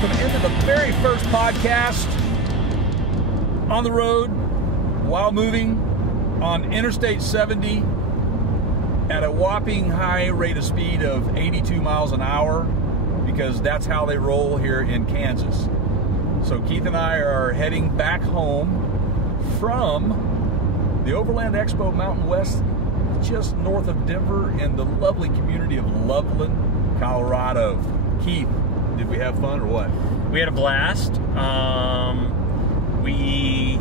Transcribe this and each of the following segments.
welcome into the very first podcast on the road while moving on Interstate 70 at a whopping high rate of speed of 82 miles an hour, because that's how they roll here in Kansas. So Keith and I are heading back home from the Overland Expo Mountain West, just north of Denver, in the lovely community of Loveland, Colorado. Keith, did we have fun or what? We had a blast. We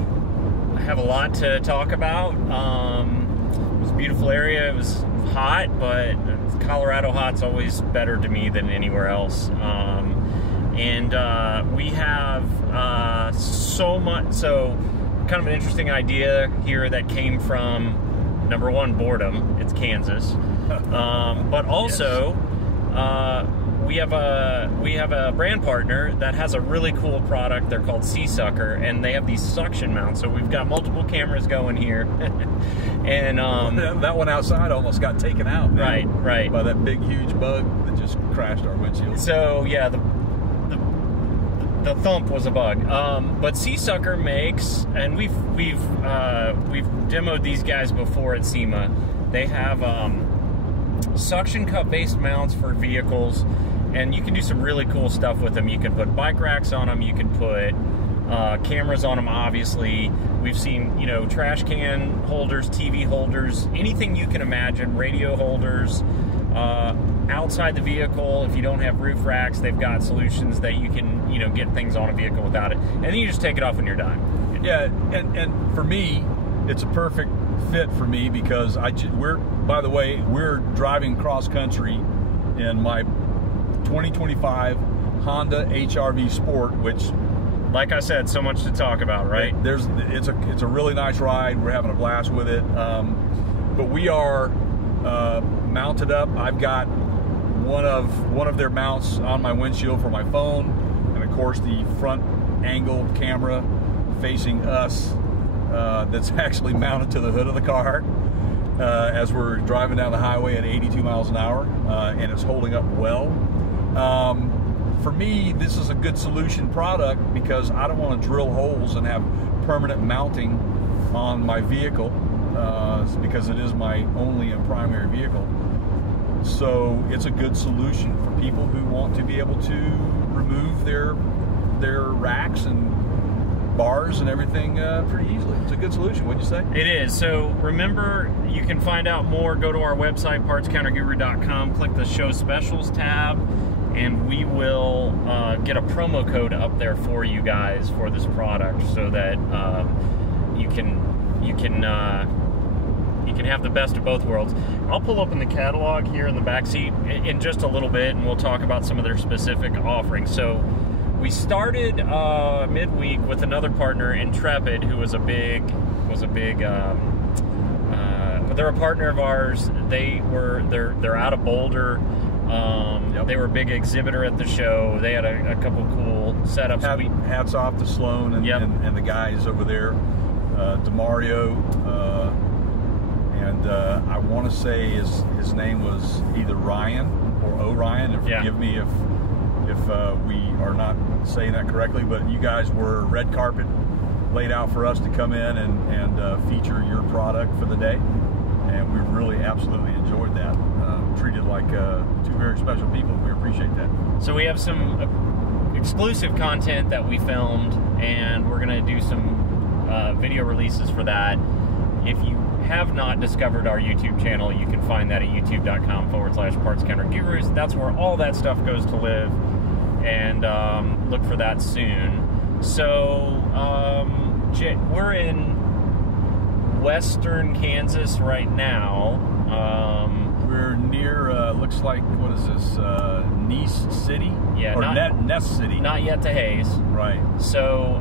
have a lot to talk about. It was a beautiful area. It was hot, but Colorado hot's always better to me than anywhere else. We have so much. So, kind of an interesting idea here that came from, number one, boredom. It's Kansas, but also. Yes. We have a brand partner that has a really cool product. They're called Seasucker, and they have these suction mounts. So we've got multiple cameras going here, and that one outside almost got taken out. Man, right, by that big, huge bug that just crashed our windshield. So yeah, the thump was a bug. But Seasucker makes, and we've demoed these guys before at SEMA. They have suction cup based mounts for vehicles. And you can do some really cool stuff with them. You can put bike racks on them. You can put cameras on them, obviously. We've seen, trash can holders, TV holders, anything you can imagine, radio holders. Outside the vehicle, if you don't have roof racks, they've got solutions that you can, get things on a vehicle without it. And then you just take it off when you're done. Yeah, and for me, it's a perfect fit for me because we're driving cross country in my 2025 Honda HR-V Sport, which, like I said, so much to talk about, right? It's a really nice ride. We're having a blast with it. But we are mounted up. I've got one of their mounts on my windshield for my phone, and of course the front angled camera facing us that's actually mounted to the hood of the car as we're driving down the highway at 82 miles an hour, and it's holding up well. For me, this is a good solution product because I don't want to drill holes and have permanent mounting on my vehicle because it is my only and primary vehicle. So it's a good solution for people who want to be able to remove their racks and bars and everything pretty easily. It's a good solution, wouldn't you say? It is. So remember, you can find out more. Go to our website, partscounterguru.com, click the show specials tab, and we will get a promo code up there for you guys for this product, so that you can have the best of both worlds. I'll pull up in the catalog here in the back seat in just a little bit, and we'll talk about some of their specific offerings. So we started midweek with another partner, Intrepid, who was a big. They're a partner of ours. They're out of Boulder. They were a big exhibitor at the show. They had a couple cool setups. Hats off to Sloan and the guys over there, DeMario, and I want to say his name was either Ryan or O'Ryan. And forgive me if we are not saying that correctly, but you guys were red carpet laid out for us to come in and feature your product for the day, and we really absolutely enjoyed that. Treated like two very special people. We appreciate that. So we have some exclusive content that we filmed, and we're going to do some video releases for that. If you have not discovered our YouTube channel, you can find that at youtube.com/PartsCounterGurus. That's where all that stuff goes to live, and look for that soon. So we're in western Kansas right now. We're near, looks like, what is this, Nease City? Yeah, or Ness City. Not yet to Hayes. Right. So,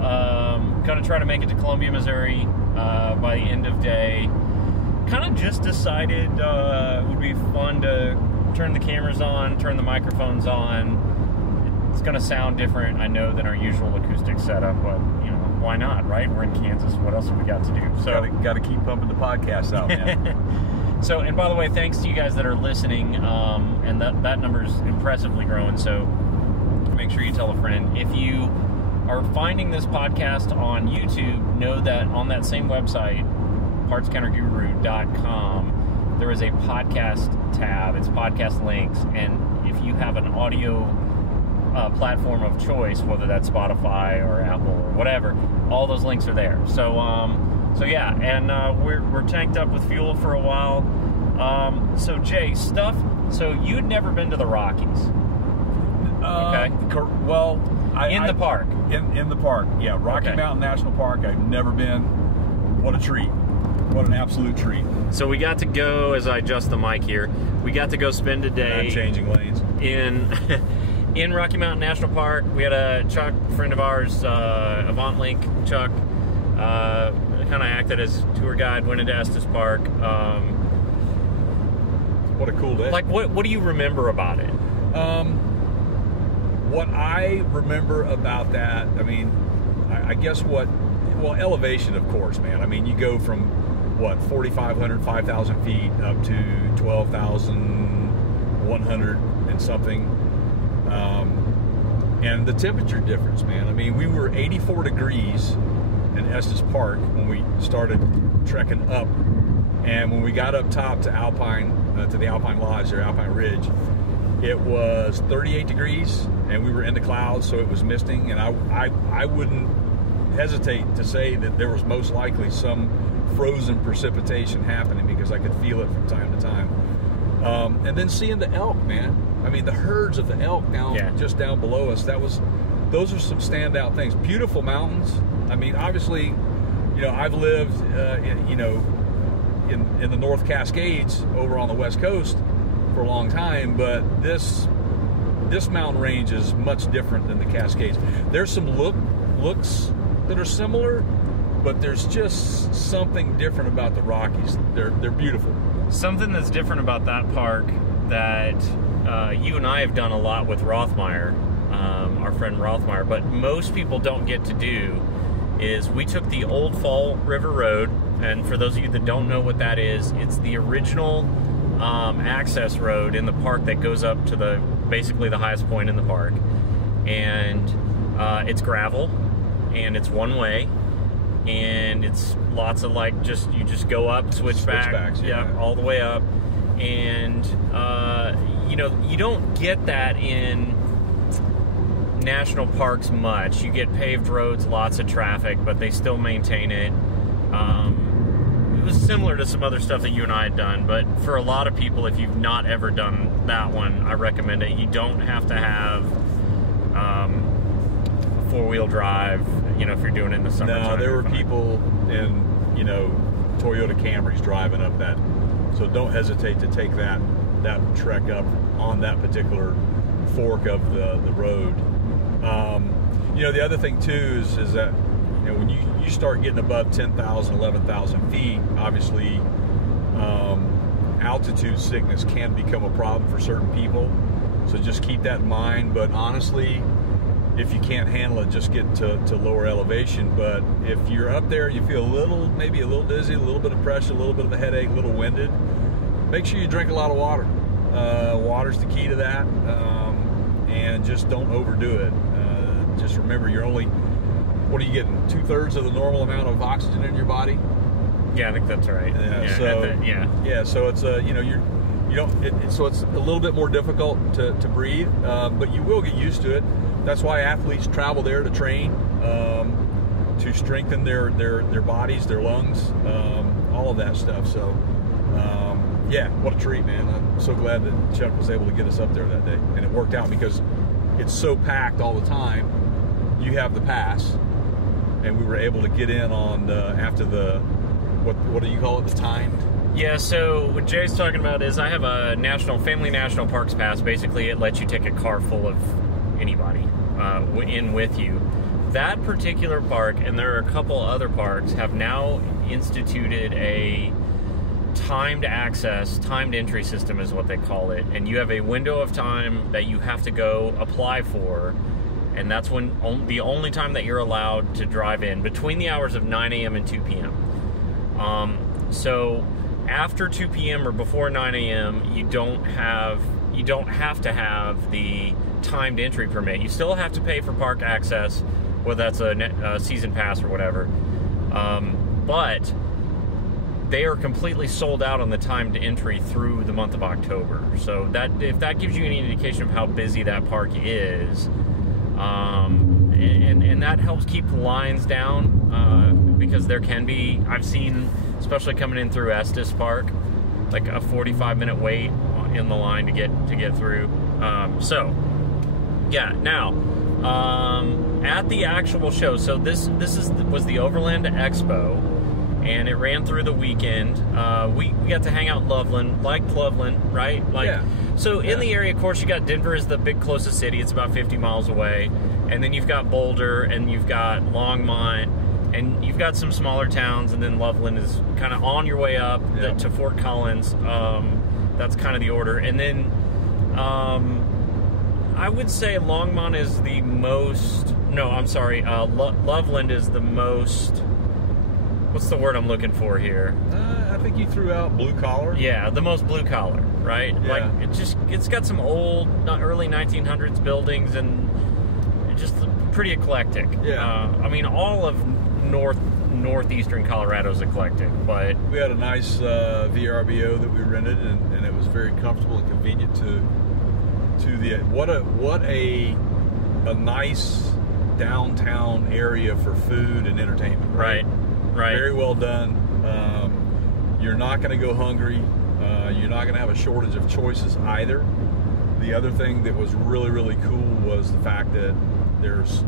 going to try to make it to Columbia, Missouri by the end of day. Kind of just decided it would be fun to turn the cameras on, turn the microphones on. It's going to sound different, I know, than our usual acoustic setup, but, why not, right? We're in Kansas. What else have we got to do? So got to keep pumping the podcast out, man. So, and by the way, thanks to you guys that are listening, and that number's impressively growing. So make sure you tell a friend. If you are finding this podcast on YouTube, know that on that same website, partscounterguru.com, there is a podcast tab. It's podcast links, and if you have an audio platform of choice, whether that's Spotify or Apple or whatever, all those links are there. So yeah, and we're tanked up with fuel for a while. So Jay, so you'd never been to the Rockies? Okay. Well, in the park. In the park, yeah. Rocky Mountain National Park. I've never been. What a treat! What an absolute treat! So we got to go, as I adjust the mic here, we got to go spend a day. I'm changing lanes in Rocky Mountain National Park. We had a Chuck, friend of ours, Avant Link Chuck, kind of acted as tour guide. Went into Estes Park. What a cool day! Like, what do you remember about it? What I remember about that, I mean, I guess elevation, of course, man. I mean, you go from, 4,500, 5,000 feet up to 12,100 and something. And the temperature difference, man. I mean, we were 84 degrees in Estes Park when we started trekking up. And when we got up top to the Alpine Lodge or Alpine Ridge, it was 38 degrees, and we were in the clouds, so it was misting. And I wouldn't hesitate to say that there was most likely some frozen precipitation happening, because I could feel it from time to time. And then seeing the elk, man. I mean, the herds of the elk just down below us. Those are some standout things. Beautiful mountains. I mean, obviously, I've lived, in the North Cascades over on the West Coast for a long time, but this mountain range is much different than the Cascades. There's some looks that are similar, but there's just something different about the Rockies. They're beautiful. Something that's different about that park that you and I have done a lot with Rothmeyer, our friend Rothmeyer, but most people don't get to do, is we took the Old Fall River Road, and for those of you that don't know what that is, it's the original access road in the park that goes up to basically the highest point in the park, and it's gravel, and it's one way, and it's lots of you just go up, switchbacks, all the way up, and you don't get that in national parks much. You get paved roads, lots of traffic, but they still maintain it. It was similar to some other stuff that you and I had done, but for a lot of people, if you've not ever done that one, I recommend it. You don't have to have four-wheel drive, if you're doing it in the summertime. No, there were people in, Toyota Camrys driving up that, so don't hesitate to take that trek up on that particular fork of the road. The other thing too is that when you start getting above 10,000, 11,000 feet, obviously altitude sickness can become a problem for certain people. So just keep that in mind. But honestly, if you can't handle it, just get to lower elevation. But if you're up there and you feel maybe a little dizzy, a little bit of pressure, a little bit of a headache, a little winded, make sure you drink a lot of water. Water's the key to that. And just don't overdo it. Just remember, you're only, what are you getting, 2/3 of the normal amount of oxygen in your body? Yeah, I think that's right. So it's so it's a little bit more difficult to breathe, but you will get used to it. That's why athletes travel there to train, to strengthen their bodies, their lungs, all of that stuff. So what a treat, man. I'm so glad that Chuck was able to get us up there that day, and it worked out because it's so packed all the time. You have the pass, and we were able to get in on after the what do you call it, the timed? Yeah, so what Jay's talking about is I have a Family National Parks Pass. Basically, it lets you take a car full of anybody in with you. That particular park, and there are a couple other parks, have now instituted a timed entry system is what they call it, and you have a window of time that you have to go apply for, and that's the only time that you're allowed to drive in, between the hours of 9 a.m. and 2 p.m. So after 2 p.m. or before 9 a.m., you don't have to have the timed entry permit. You still have to pay for park access, whether that's a season pass or whatever. But they are completely sold out on the timed entry through the month of October. So that, if that gives you any indication of how busy that park is, and that helps keep the lines down, because there can be, I've seen, especially coming in through Estes Park, like a 45-minute wait in the line to get through. So yeah, now at the actual show, so this was the Overland Expo, and it ran through the weekend. We got to hang out in Loveland, liked Loveland, right? Like, yeah. So in the area, of course, you got Denver is the big closest city. It's about 50 miles away. And then you've got Boulder, and you've got Longmont, and you've got some smaller towns, and then Loveland is kind of on your way up to Fort Collins. That's kind of the order. And then I would say Longmont is the most... No, I'm sorry. Loveland is the most... What's the word I'm looking for here? I think you threw out blue collar. Yeah, the most blue collar, right? Yeah. Like, it's got some old, early 1900s buildings, and just pretty eclectic. Yeah. I mean, all of northeastern Colorado is eclectic, but we had a nice VRBO that we rented, and it was very comfortable and convenient to the what a nice downtown area for food and entertainment. Right. Very well done. You're not going to go hungry. You're not going to have a shortage of choices either. The other thing that was really, really cool was the fact that there's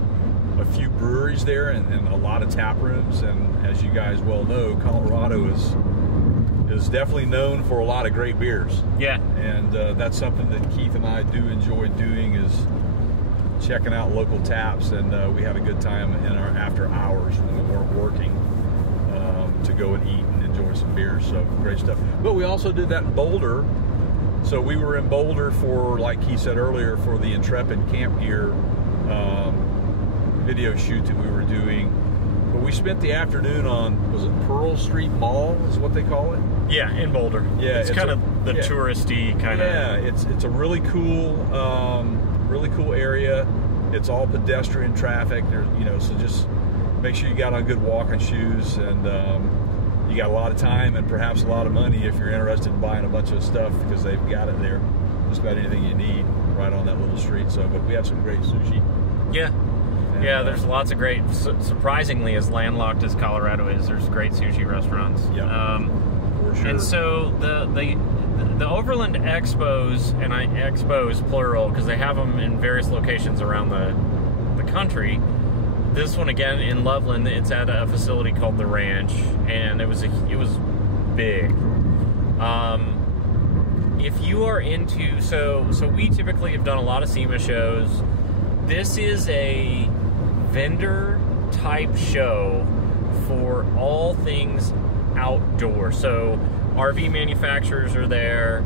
a few breweries there and a lot of tap rooms. And as you guys well know, Colorado is definitely known for a lot of great beers. Yeah. And that's something that Keith and I do enjoy doing, is checking out local taps, and we had a good time in our after hours when we weren't working, to go and eat and enjoy some beers. So great stuff. But we also did that in Boulder. So we were in Boulder for, like he said earlier, for the Intrepid Camp Gear video shoot that we were doing. But we spent the afternoon on, was it Pearl Street Mall is what they call it? Yeah, in Boulder. Yeah, it's kind of the touristy kind of. Yeah, it's a really cool area. It's all pedestrian traffic. There, so just make sure you got on good walking shoes, and you got a lot of time and perhaps a lot of money if you're interested in buying a bunch of stuff, because they've got it there, just about anything you need right on that little street. So, but we had some great sushi. Yeah. And, there's lots of great, surprisingly, as landlocked as Colorado is, there's great sushi restaurants. Yeah, for sure. And so the Overland Expos, and Expos plural, because they have them in various locations around the country. This one, again, in Loveland, it's at a facility called The Ranch, and it was big. If you are into, so we typically have done a lot of SEMA shows. This is a vendor type show for all things outdoor. So RV manufacturers are there,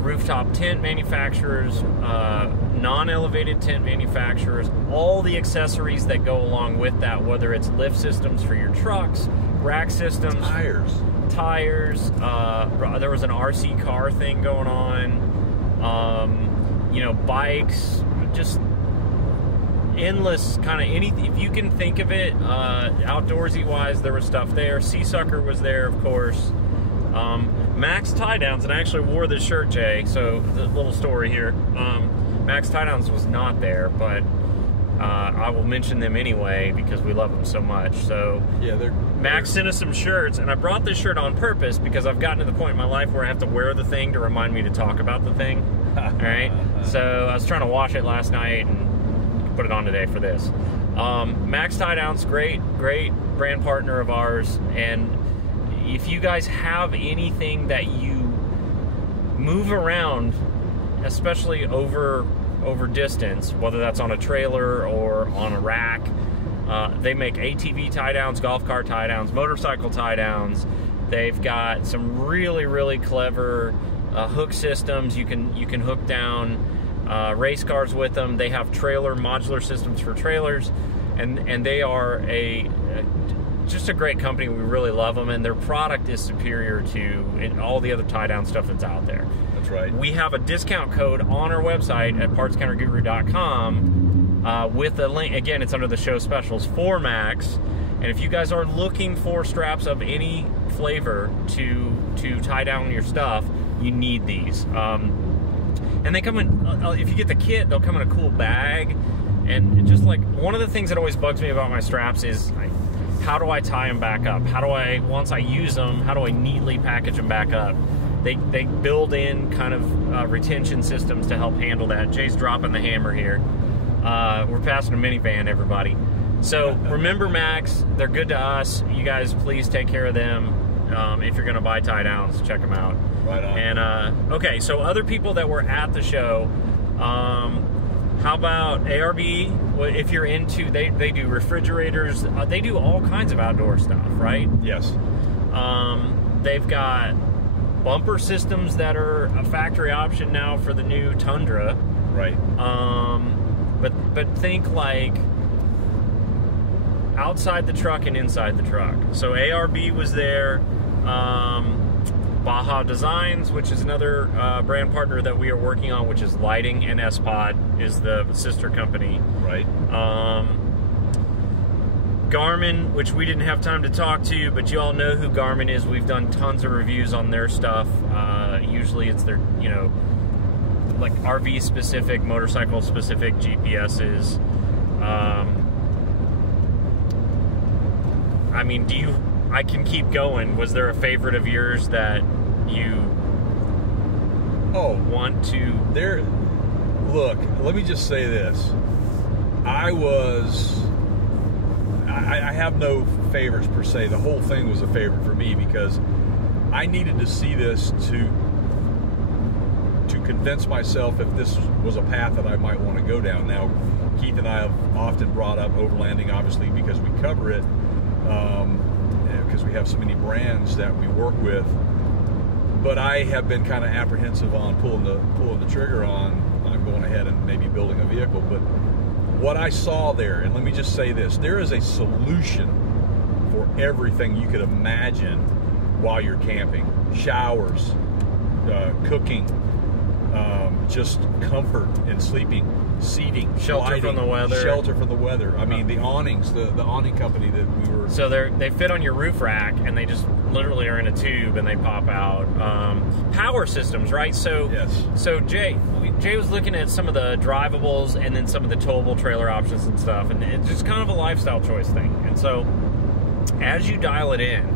rooftop tent manufacturers, non-elevated tent manufacturers, all the accessories that go along with that, whether it's lift systems for your trucks, rack systems, tires. There was an RC car thing going on, bikes, just endless kind of anything. If you can think of it, outdoorsy wise, there was stuff there. Seasucker was there, of course. Max Tie Downs, and I actually wore this shirt, Jay, so the little story here. Max Tie Downs was not there, but I will mention them anyway because we love them so much. So yeah, Max sent us some shirts, and I brought this shirt on purpose because I've gotten to the point in my life where I have to wear the thing to remind me to talk about the thing. All right, so I was trying to wash it last night and put it on today for this. Max Tie Downs, great brand partner of ours, and if you guys have anything that you move around, especially over distance, whether that's on a trailer or on a rack, they make ATV tie downs, golf car tie downs, motorcycle tie downs. They've got some really clever hook systems. You can hook down race cars with them. They have modular systems for trailers, and they are just a great company. We really love them, and their product is superior to all the other tie-down stuff that's out there. That's right. We have a discount code on our website at partscounterguru.com with a link. Again, it's under the show specials for Max. And if you guys are looking for straps of any flavor to tie down your stuff, you need these. And they come in, if you get the kit, they'll come in a cool bag. And just like, one of the things that always bugs me about my straps is, how do I tie them back up? How do I, once I use them, how do I neatly package them back up? They build in kind of retention systems to help handle that. Jay's dropping the hammer here. We're passing a minivan, everybody. So remember Max, they're good to us. You guys please take care of them. If you're gonna buy tie downs, check them out. Right on. And okay, so other people that were at the show, how about ARB? Well, if you're into, they do refrigerators, they do all kinds of outdoor stuff, right? Yes. They've got bumper systems that are a factory option now for the new Tundra. Right. But think like outside the truck and inside the truck. So ARB was there. Baja Designs, which is another brand partner that we are working on, which is lighting, and S-Pod is the sister company. Right. Garmin, which we didn't have time to talk to, but you all know who Garmin is. We've done tons of reviews on their stuff. Usually it's their, you know, like RV specific, motorcycle specific GPSs. I mean, I can keep going. Was there a favorite of yours that you want to? Look, let me just say this. I have no favorites per se. The whole thing was a favorite for me because I needed to see this to convince myself if this was a path that I might want to go down. Now, Keith and I have often brought up overlanding, obviously, because we cover it, because we have so many brands that we work with. But I have been kind of apprehensive on pulling the trigger on going ahead and maybe building a vehicle. But what I saw there, and let me just say this, there is a solution for everything you could imagine while you're camping. Showers, cooking, just comfort in sleeping, seating, shelter lighting, from the weather. Shelter from the weather. I mean, the awnings, the awning company that we were... So they fit on your roof rack, and they just literally are in a tube, and they pop out. Power systems, right? So, yes. So Jay was looking at some of the drivables and then some of the towable trailer options and stuff, and it's just kind of a lifestyle choice thing. And so, as you dial it in,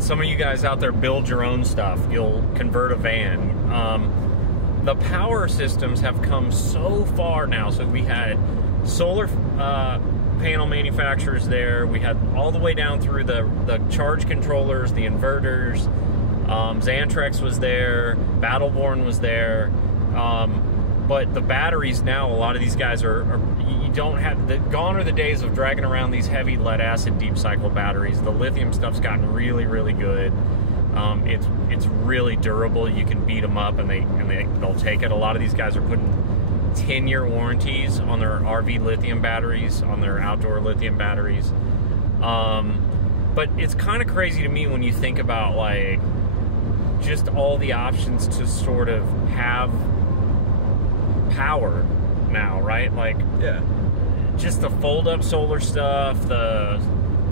some of you guys out there build your own stuff. You'll convert a van. The power systems have come so far now. So we had solar panel manufacturers there. We had all the way down through the charge controllers, the inverters. Xantrex was there. Battleborn was there. But the batteries now, a lot of these guys you don't have, gone are the days of dragging around these heavy lead acid deep cycle batteries. The lithium stuff's gotten really, really good. It's really durable. You can beat them up and they'll take it. A lot of these guys are putting 10-year warranties on their RV lithium batteries, on their outdoor lithium batteries. But it's kind of crazy to me when you think about like just all the options to sort of have power now, right? Like, yeah, just the fold-up solar stuff, the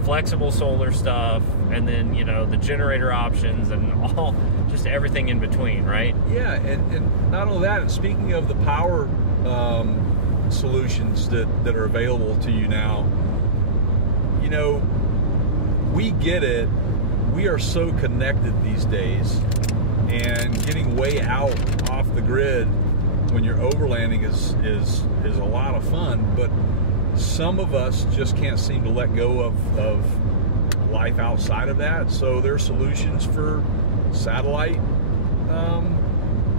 flexible solar stuff, and then, you know, the generator options and all, just everything in between, right? Yeah, and not only that, and speaking of the power solutions that are available to you now, you know, we get it. We are so connected these days, and getting way out off the grid when you're overlanding is a lot of fun, but some of us just can't seem to let go of life outside of that. So there are solutions for satellite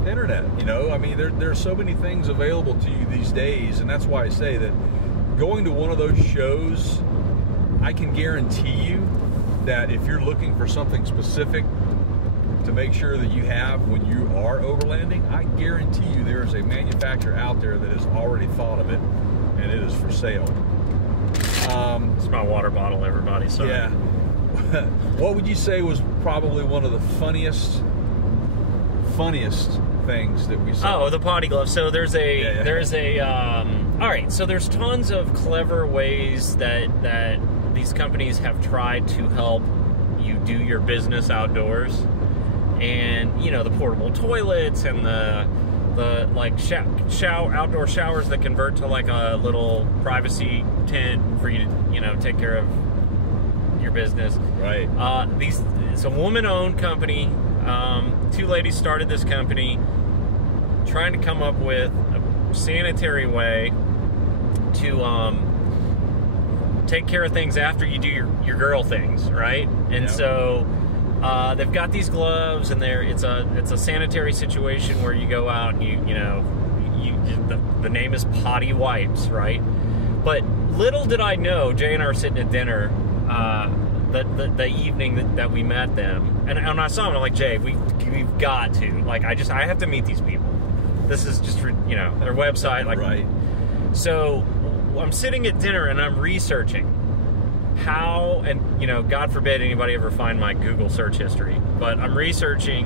internet. You know, I mean, there are so many things available to you these days, and that's why I say that going to one of those shows, I can guarantee you that if you're looking for something specific to make sure that you have when you are overlanding, I guarantee you there is a manufacturer out there that has already thought of it, and it is for sale. It's my water bottle, everybody. Sorry. Yeah, what would you say was probably one of the funniest things that we saw? Oh, the potty glove. So there's all right, so there's tons of clever ways that these companies have tried to help you do your business outdoors. And, you know, the portable toilets and the like outdoor showers that convert to like a little privacy tent for you to, you know, take care of your business. Right. It's a woman-owned company. Two ladies started this company trying to come up with a sanitary way to take care of things after you do your girl things, right? And so they've got these gloves, and it's a sanitary situation where you go out and the name is Potty Wipes, right? But little did I know, Jay and I were sitting at dinner the evening that we met them, and I saw them, I'm like, Jay, we've got to, like, I have to meet these people. This is just for, you know, their website, like, right. So I'm sitting at dinner and I'm researching how, and, you know, God forbid anybody ever find my Google search history, but I'm researching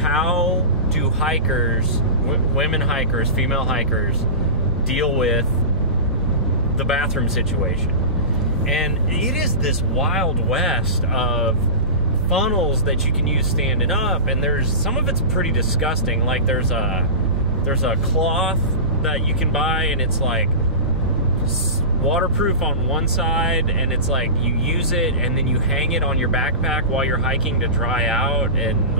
how do hikers, women hikers, female hikers, deal with the bathroom situation. And it is this wild west of funnels that you can use standing up, and there's some of it's pretty disgusting. Like there's a cloth that you can buy, and it's like waterproof on one side, and it's like you use it and then you hang it on your backpack while you're hiking to dry out, and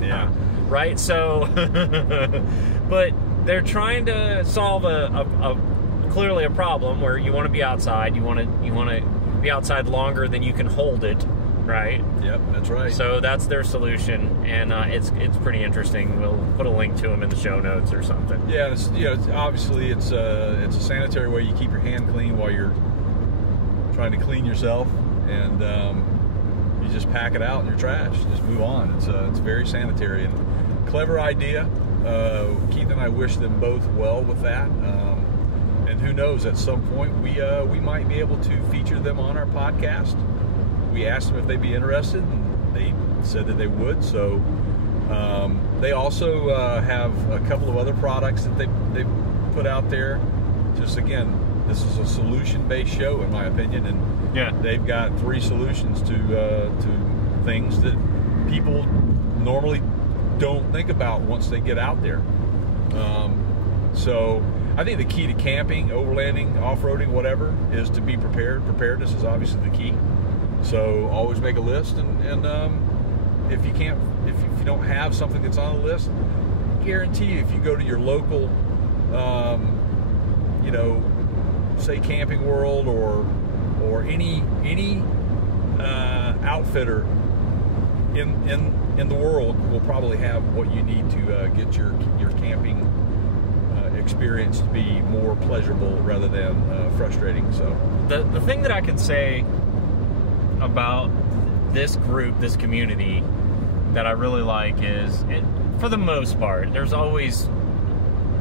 yeah, right. So but they're trying to solve clearly a problem where you want to be outside, you want to be outside longer than you can hold it, right? Yep, that's right. So that's their solution, and it's pretty interesting. We'll put a link to them in the show notes or something. Yeah, obviously it's a sanitary way you keep your hand clean while you're trying to clean yourself, and you just pack it out in your trash. Just move on. It's very sanitary and clever idea. Keith and I wish them both well with that. And who knows, at some point we might be able to feature them on our podcast. We asked them if they'd be interested, and they said that they would. So they also have a couple of other products that they put out there. Just again, this is a solution-based show, in my opinion, and they've got 3 solutions to things that people normally don't think about once they get out there. So I think the key to camping, overlanding, off-roading, whatever, is to be prepared. Preparedness is obviously the key. So always make a list, and if you don't have something that's on the list, guarantee you, if you go to your local, say Camping World or any outfitter in the world will probably have what you need to get your camping experience to be more pleasurable rather than frustrating. So the thing that I can say about this group, this community, that I really like is, for the most part, there's always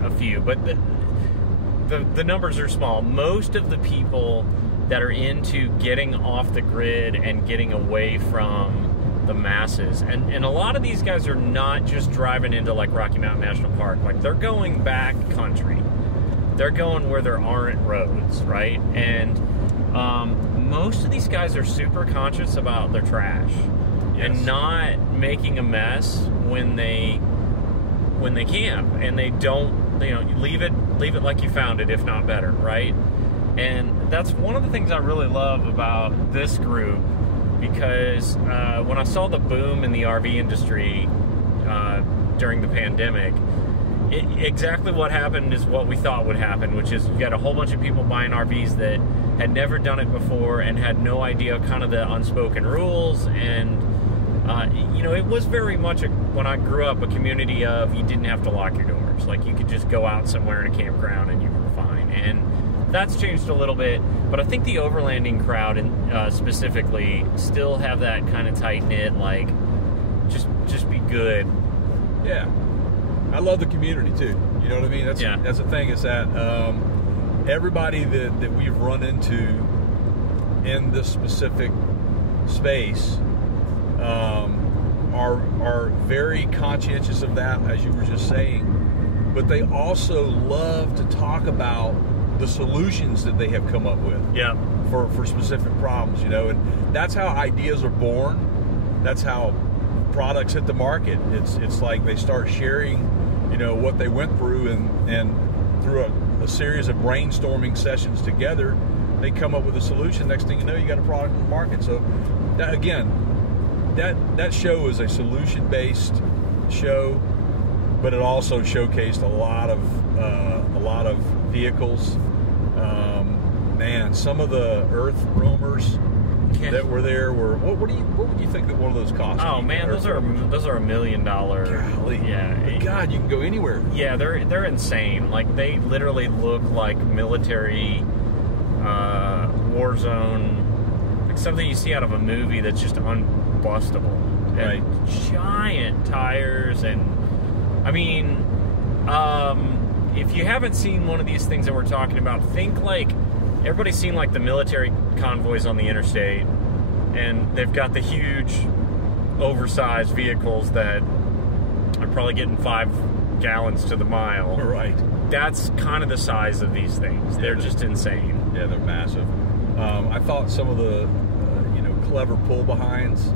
a few, but the numbers are small. Most of the people that are into getting off the grid and getting away from the masses, and a lot of these guys are not just driving into like Rocky Mountain National Park, like they're going back country, they're going where there aren't roads, right? And most of these guys are super conscious about their trash and not making a mess when they camp, and they don't, leave it like you found it, if not better, right? And that's one of the things I really love about this group, because when I saw the boom in the RV industry during the pandemic, exactly what happened is what we thought would happen, which is you got a whole bunch of people buying RVs that had never done it before and had no idea kind of the unspoken rules. And it was very much when I grew up, a community of, you didn't have to lock your doors. Like, you could just go out somewhere in a campground and you were fine. And that's changed a little bit, but I think the overlanding crowd, specifically, still have that kind of tight knit, like, just be good. Yeah, I love the community too. You know what I mean? That's the thing, is that everybody that we've run into in this specific space are very conscientious of that, as you were just saying, but they also love to talk about the solutions that they have come up with for specific problems, you know, and that's how ideas are born. That's how products hit the market. It's like they start sharing, you know, what they went through, and through a series of brainstorming sessions together, they come up with a solution. Next thing you know, you got a product in the market. So that, again, that show is a solution-based show, but it also showcased a lot of vehicles. Man, some of the Earth roamers that were there were what would you think that one of those cost? Oh man, those are $1 million. Golly. Yeah. But God, you can go anywhere. Yeah, they're insane. Like, they literally look like military war zone, like something you see out of a movie that's just unbustable. Right. And giant tires, and I mean, if you haven't seen one of these things that we're talking about, think like everybody's seen like the military convoys on the interstate, and they've got the huge oversized vehicles that are probably getting 5 gallons to the mile. Right. That's kind of the size of these things. They're just insane. Yeah, they're massive. I thought some of the clever pull behinds.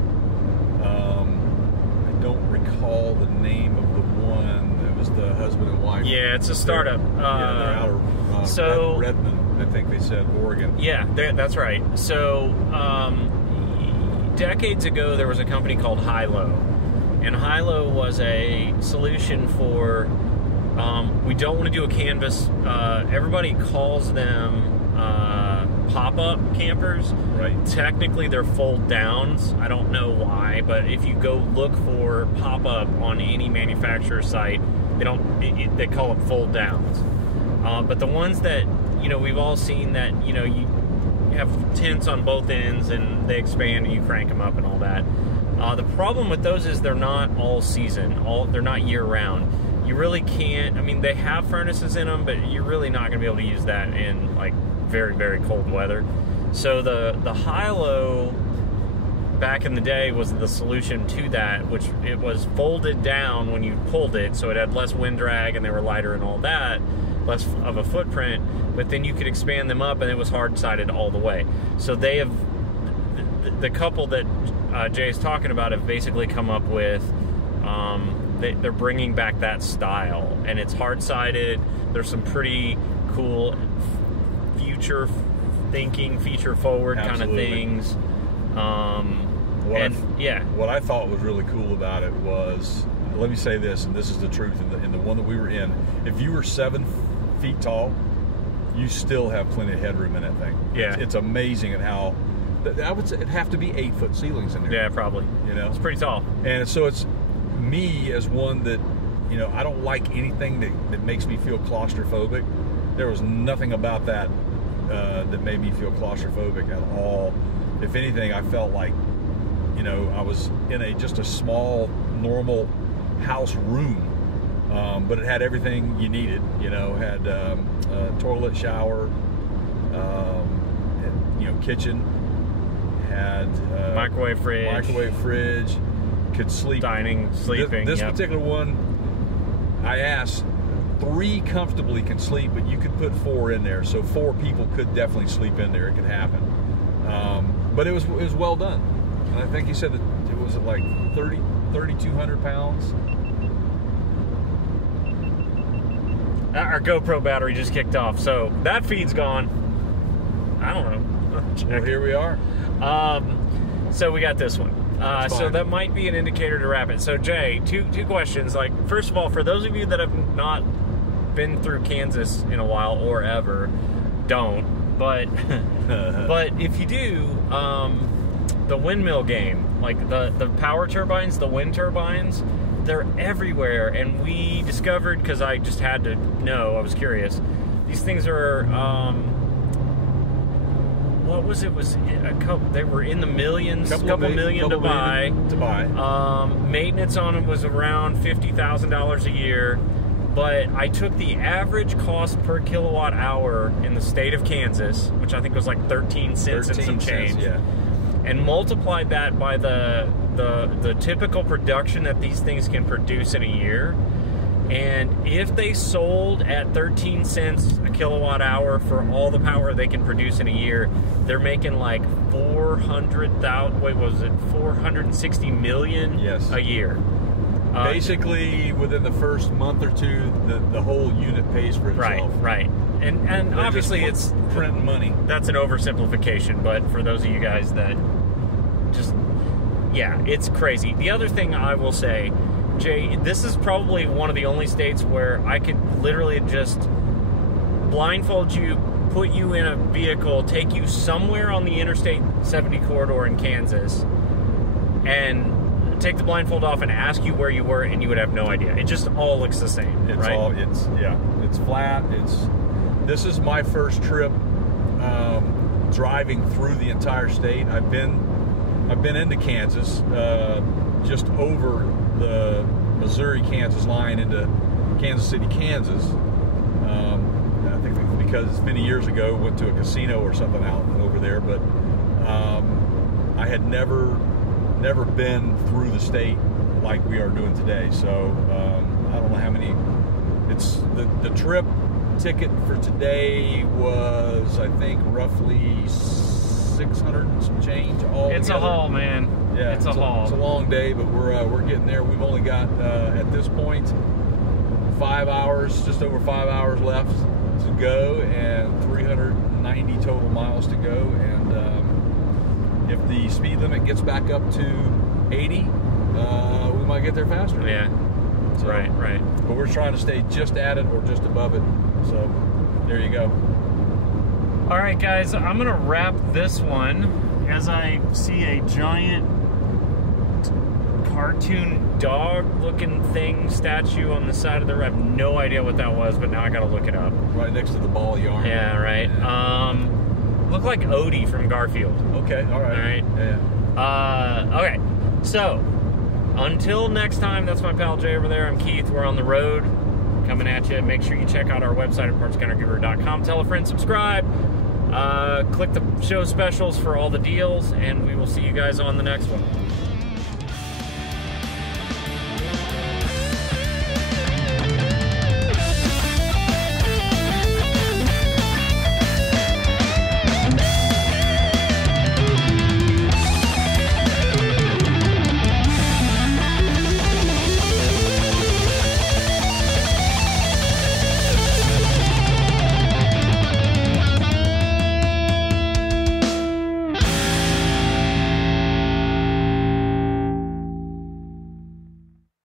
I don't recall the name of the one. It was the husband and wife. Yeah, it's a startup. They're out of Redmond, I think they said, Oregon. Yeah, that's right. So decades ago, there was a company called Hilo, and Hilo was a solution for we don't want to do a canvas. Everybody calls them pop-up campers. Right. Technically, they're fold-downs. I don't know why, but if you go look for pop-up on any manufacturer site, they call them fold-downs. But the ones that we've all seen, that you have tents on both ends and they expand and you crank them up and all that. The problem with those is they're not all season. They're not year-round. You really can't. I mean, they have furnaces in them, but you're really not going to be able to use that in like very, very cold weather. So the Hilo back in the day was the solution to that, which it was folded down when you pulled it, so it had less wind drag and they were lighter and all that, less of a footprint, but then you could expand them up and it was hard-sided all the way. So they have, the couple that Jay is talking about have basically come up with, they're bringing back that style, and it's hard-sided. There's some pretty cool future thinking, feature forward kind of things. What I thought was really cool about it was, let me say this, and this is the truth, in the one that we were in, if you were 7 feet tall, you still have plenty of headroom in that thing. Yeah. It's amazing at how, I would say it'd have to be 8-foot ceilings in there. Yeah, probably. It's pretty tall. And so it's me as one that, I don't like anything that makes me feel claustrophobic. There was nothing about that that made me feel claustrophobic at all. If anything, I felt like, I was in just a small, normal house room, but it had everything you needed. It had a toilet, shower, kitchen, had microwave fridge, could sleep. Dining, sleeping. This particular one, I asked, 3 comfortably can sleep, but you could put 4 in there, so 4 people could definitely sleep in there. It could happen, but it was well done. And I think he said that it was like 3,200 pounds. Our GoPro battery just kicked off, so that feed's gone. I don't know. Well, here we are. So we got this one. So that might be an indicator to wrap it. So Jay, two questions. Like, first of all, for those of you that have not been through Kansas in a while or ever, don't. But but if you do, the windmill game, like the power turbines, the wind turbines, they're everywhere. And we discovered, because I just had to know, I was curious, these things are what was it? Was a couple? They were in the millions, couple million to buy. Maintenance on them was around $50,000 a year. But I took the average cost per kilowatt hour in the state of Kansas, which I think was like 13 cents and some change. Yeah. and multiplied that by the typical production that these things can produce in a year. And if they sold at 13 cents a kilowatt hour for all the power they can produce in a year, they're making like 460 million Yes. a year. Basically, within the first month or two, the whole unit pays for itself. Right. And They're obviously just printing money. that's an oversimplification, but for those of you guys that just, yeah, it's crazy. The other thing I will say, Jay, this is probably one of the only states where I could literally just blindfold you, put you in a vehicle, take you somewhere on the Interstate 70 corridor in Kansas, and take the blindfold off and ask you where you were, and you would have no idea. It just all looks the same, It's right? it's flat. This is my first trip driving through the entire state. I've been into Kansas, just over the Missouri-Kansas line into Kansas City, Kansas. I think because many years ago went to a casino or something out over there, but I had never been through the state like we are doing today. So I don't know how many. It's the trip ticket for today was, I think, roughly 600 and some change all It's together. a haul, man. Yeah, it's a haul. It's a long day, but we're getting there. We've only got at this point 5 hours, just over 5 hours left to go, and 390 total miles to go. And if the speed limit gets back up to 80, we might get there faster. Yeah. So, Right. But we're trying to stay just at it or just above it. So there you go. All right, guys, I'm going to wrap this one as I see a giant cartoon dog-looking thing statue on the side of the road. I have no idea what that was, but now I got to look it up. Right next to the ball of yarn. Yeah, right. Look like Odie from Garfield. Okay, all right. All right. Yeah. Okay, so until next time, that's my pal Jay over there. I'm Keith. We're on the road coming at you. Make sure you check out our website at partscounterguru.com. Tell a friend, subscribe. Click the show specials for all the deals, and we will see you guys on the next one.